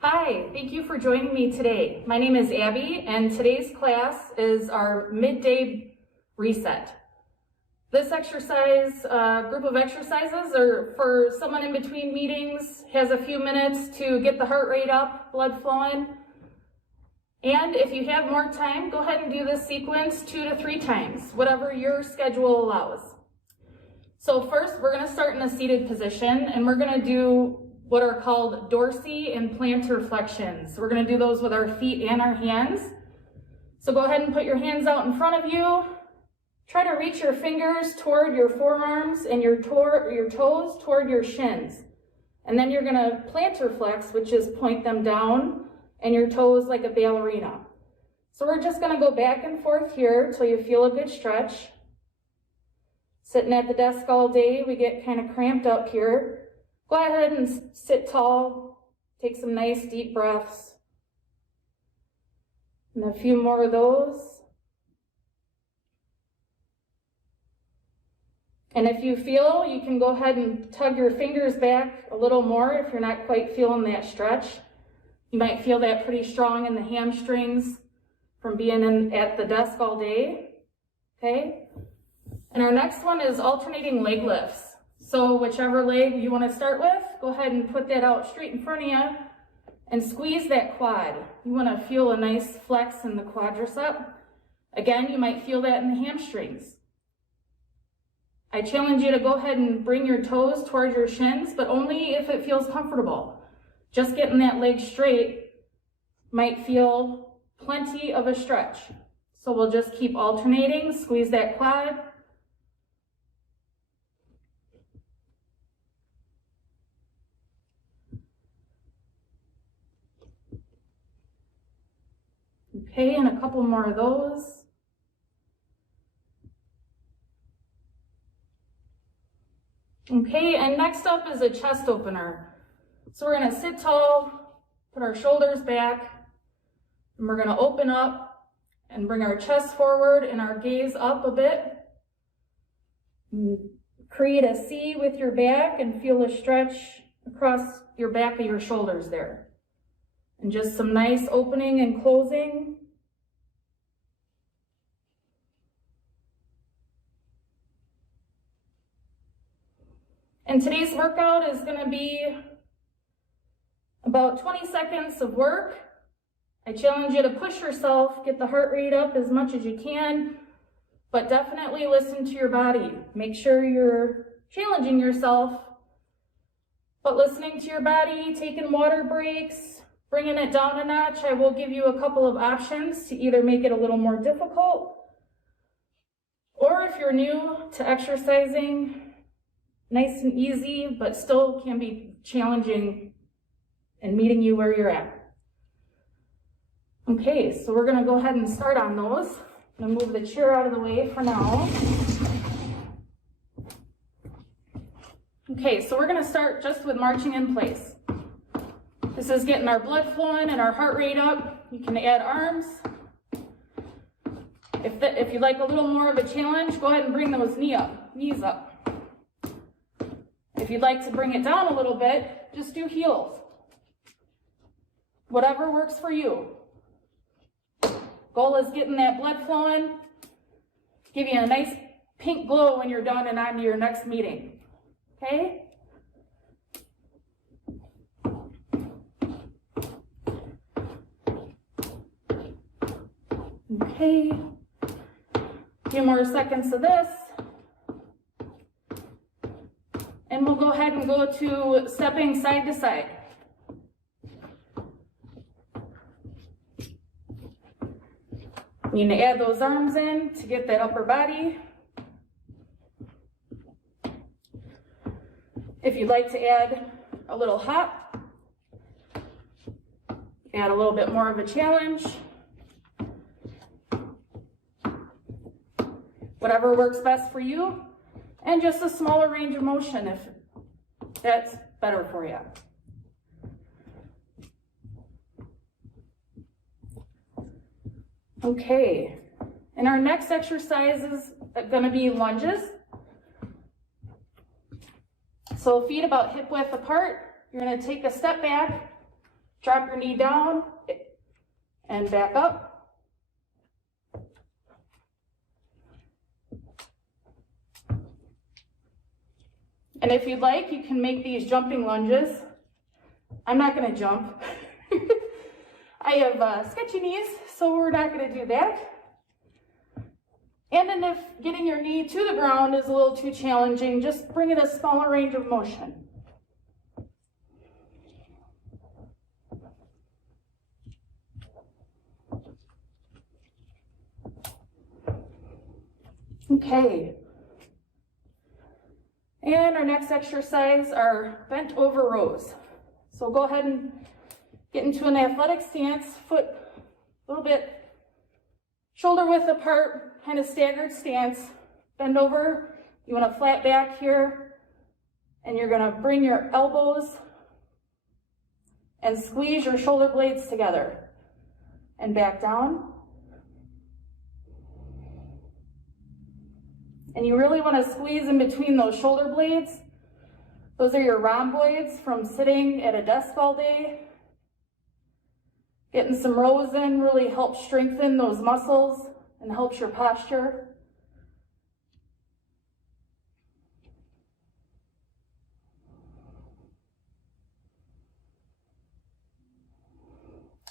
Hi, thank you for joining me today. My name is Abby, and today's class is our midday reset. This exercise, group of exercises are for someone in between meetings, has a few minutes to get the heart rate up, blood flowing. And if you have more time, go ahead and do this sequence 2 to 3 times, whatever your schedule allows. So first, we're gonna start in a seated position, and we're gonna do what are called dorsi and plantar flexions. We're gonna do those with our feet and our hands. So go ahead and put your hands out in front of you. Try to reach your fingers toward your forearms and your toes toward your shins. And then you're gonna plantar flex, which is point them down, and your toes like a ballerina. So we're just gonna go back and forth here till you feel a good stretch. Sitting at the desk all day, we get kind of cramped up here. Go ahead and sit tall, take some nice deep breaths. And a few more of those. And if you feel, you can go ahead and tug your fingers back a little more if you're not quite feeling that stretch. You might feel that pretty strong in the hamstrings from being at the desk all day, okay? And our next one is alternating leg lifts. So whichever leg you want to start with, go ahead and put that out straight in front of you and squeeze that quad. You want to feel a nice flex in the quadricep. Again, you might feel that in the hamstrings. I challenge you to go ahead and bring your toes towards your shins, but only if it feels comfortable. Just getting that leg straight might feel plenty of a stretch. So we'll just keep alternating, squeeze that quad. Okay, and a couple more of those. Okay, and next up is a chest opener. So we're gonna sit tall, put our shoulders back, and we're gonna open up and bring our chest forward and our gaze up a bit. Create a C with your back and feel a stretch across your back of your shoulders there. And just some nice opening and closing. And today's workout is going to be about 20 seconds of work. I challenge you to push yourself, get the heart rate up as much as you can, but definitely listen to your body. Make sure you're challenging yourself, but listening to your body, taking water breaks, bringing it down a notch. I will give you a couple of options to either make it a little more difficult, or if you're new to exercising, nice and easy, but still can be challenging and meeting you where you're at. Okay, so we're gonna go ahead and start on those. I'm gonna move the chair out of the way for now. Okay, so we're gonna start just with marching in place. This is getting our blood flowing and our heart rate up. You can add arms. If you'd like a little more of a challenge, go ahead and bring those knees up. If you'd like to bring it down a little bit, just do heels. Whatever works for you. Goal is getting that blood flowing, give you a nice pink glow when you're done and on to your next meeting, okay? Okay, a few more seconds of this. And we'll go ahead and go to stepping side to side. You need to add those arms in to get that upper body. If you'd like to add a little hop, add a little bit more of a challenge. Whatever works best for you. And just a smaller range of motion if that's better for you. Okay, and our next exercise is going to be lunges. So feet about hip width apart. You're going to take a step back, Drop your knee down and back up. And if you'd like, you can make these jumping lunges. I'm not gonna jump. I have sketchy knees, so we're not gonna do that. And then if getting your knee to the ground is a little too challenging, just bring it a smaller range of motion. Okay. And our next exercise are bent over rows. So go ahead and get into an athletic stance, foot a little bit shoulder width apart, kind of staggered stance. Bend over, you want a flat back here, and you're gonna bring your elbows and squeeze your shoulder blades together and back down. And you really want to squeeze in between those shoulder blades. Those are your rhomboids from sitting at a desk all day. Getting some rows in really helps strengthen those muscles and helps your posture.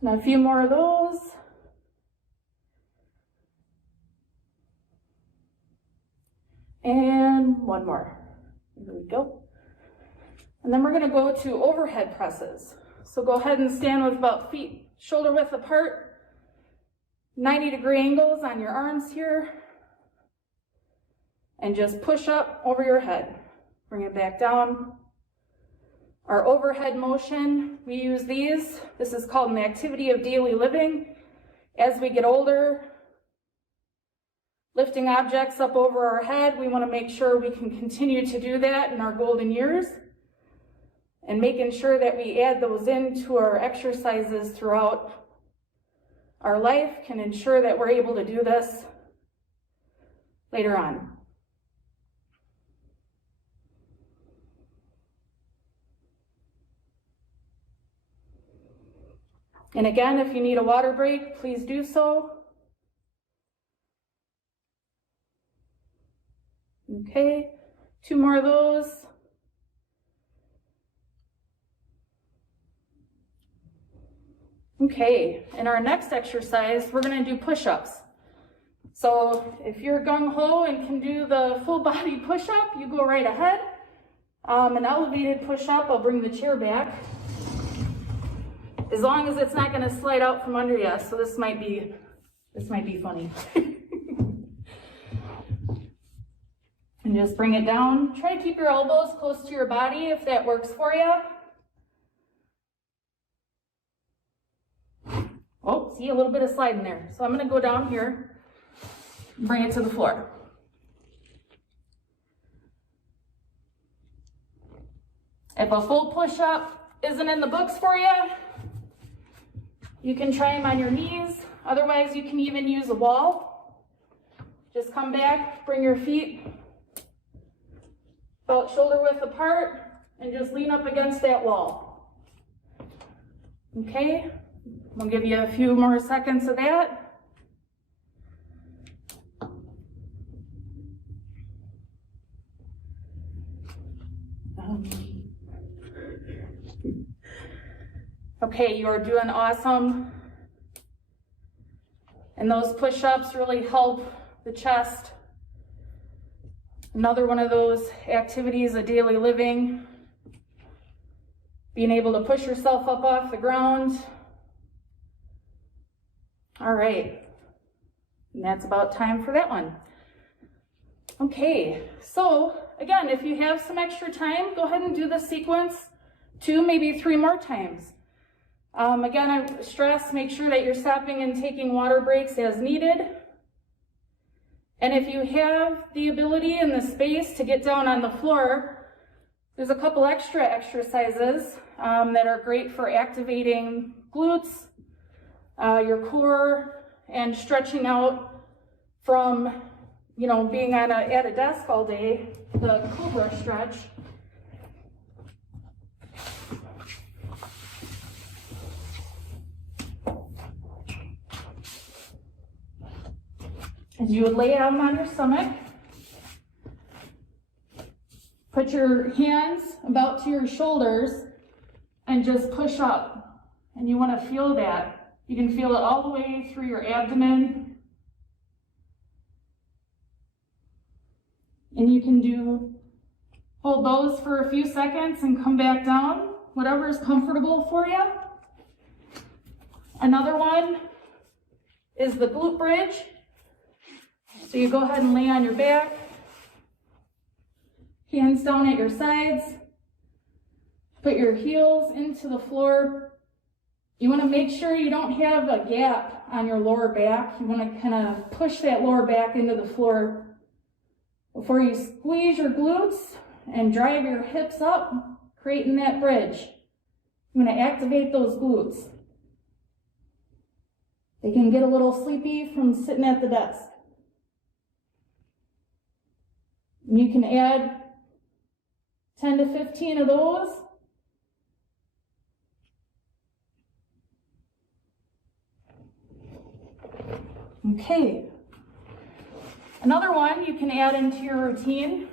Now a few more of those. And one more. Here we go. And then we're going to go to overhead presses. So go ahead and stand with about feet shoulder width apart, 90-degree angles on your arms here, and just push up over your head. Bring it back down. Our overhead motion, we use these. This is called an activity of daily living. As we get older, lifting objects up over our head, we want to make sure we can continue to do that in our golden years. And making sure that we add those into our exercises throughout our life can ensure that we're able to do this later on. And again, if you need a water break, please do so. Okay, 2 more of those. Okay, in our next exercise, we're going to do push-ups. So if you're gung-ho and can do the full body push-up, you go right ahead. An elevated push-up, I'll bring the chair back. As long as it's not going to slide out from under you, so this might be funny. And just bring it down. Try to keep your elbows close to your body if that works for you. Oh, see a little bit of slide in there. So I'm going to go down here and bring it to the floor. If a full push-up isn't in the books for you, you can try them on your knees. Otherwise, you can even use a wall. Just come back, bring your feet about shoulder width apart, and just lean up against that wall. Okay, we'll give you a few more seconds of that. Okay, you are doing awesome. And those push-ups really help the chest. Another one of those activities of daily living. Being able to push yourself up off the ground. All right, and that's about time for that one. Okay, so again, if you have some extra time, go ahead and do this sequence 2, maybe 3 more times. Again, I stress, make sure that you're stopping and taking water breaks as needed. And if you have the ability and the space to get down on the floor, there's a couple extra exercises that are great for activating glutes, your core, and stretching out from, being at a desk all day, the Cobra stretch. is you would lay down on your stomach. Put your hands about to your shoulders and just push up. And you want to feel that. You can feel it all the way through your abdomen. And you can hold those for a few seconds and come back down, whatever is comfortable for you. Another one is the glute bridge. So you go ahead and lay on your back, hands down at your sides, put your heels into the floor. You want to make sure you don't have a gap on your lower back. You want to kind of push that lower back into the floor before you squeeze your glutes and drive your hips up, creating that bridge. You want to activate those glutes. They can get a little sleepy from sitting at the desk. You can add 10 to 15 of those. Okay. Another one you can add into your routine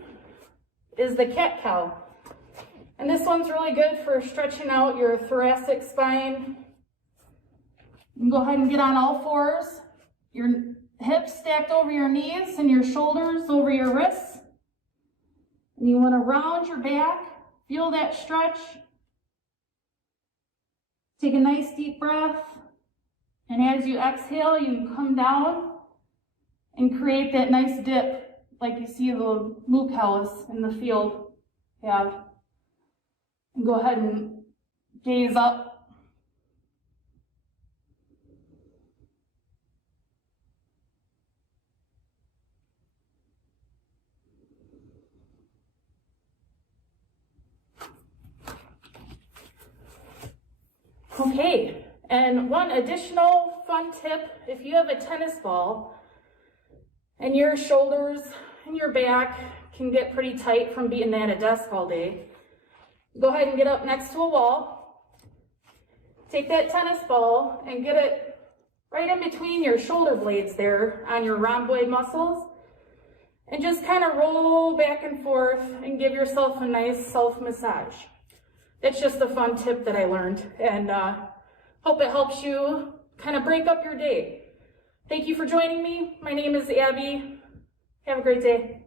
is the cat-cow. And this one's really good for stretching out your thoracic spine. You can go ahead and get on all fours, your hips stacked over your knees and your shoulders over your wrists. And you want to round your back, feel that stretch. Take a nice deep breath. And as you exhale, you can come down and create that nice dip like you see the moo cows in the field have. And go ahead and gaze up. Okay, and one additional fun tip, if you have a tennis ball and your shoulders and your back can get pretty tight from being at a desk all day, go ahead and get up next to a wall, take that tennis ball and get it right in between your shoulder blades there on your rhomboid muscles, and just kind of roll back and forth and give yourself a nice self-massage. It's just a fun tip that I learned, and hope it helps you kind of break up your day. Thank you for joining me. My name is Abby. Have a great day.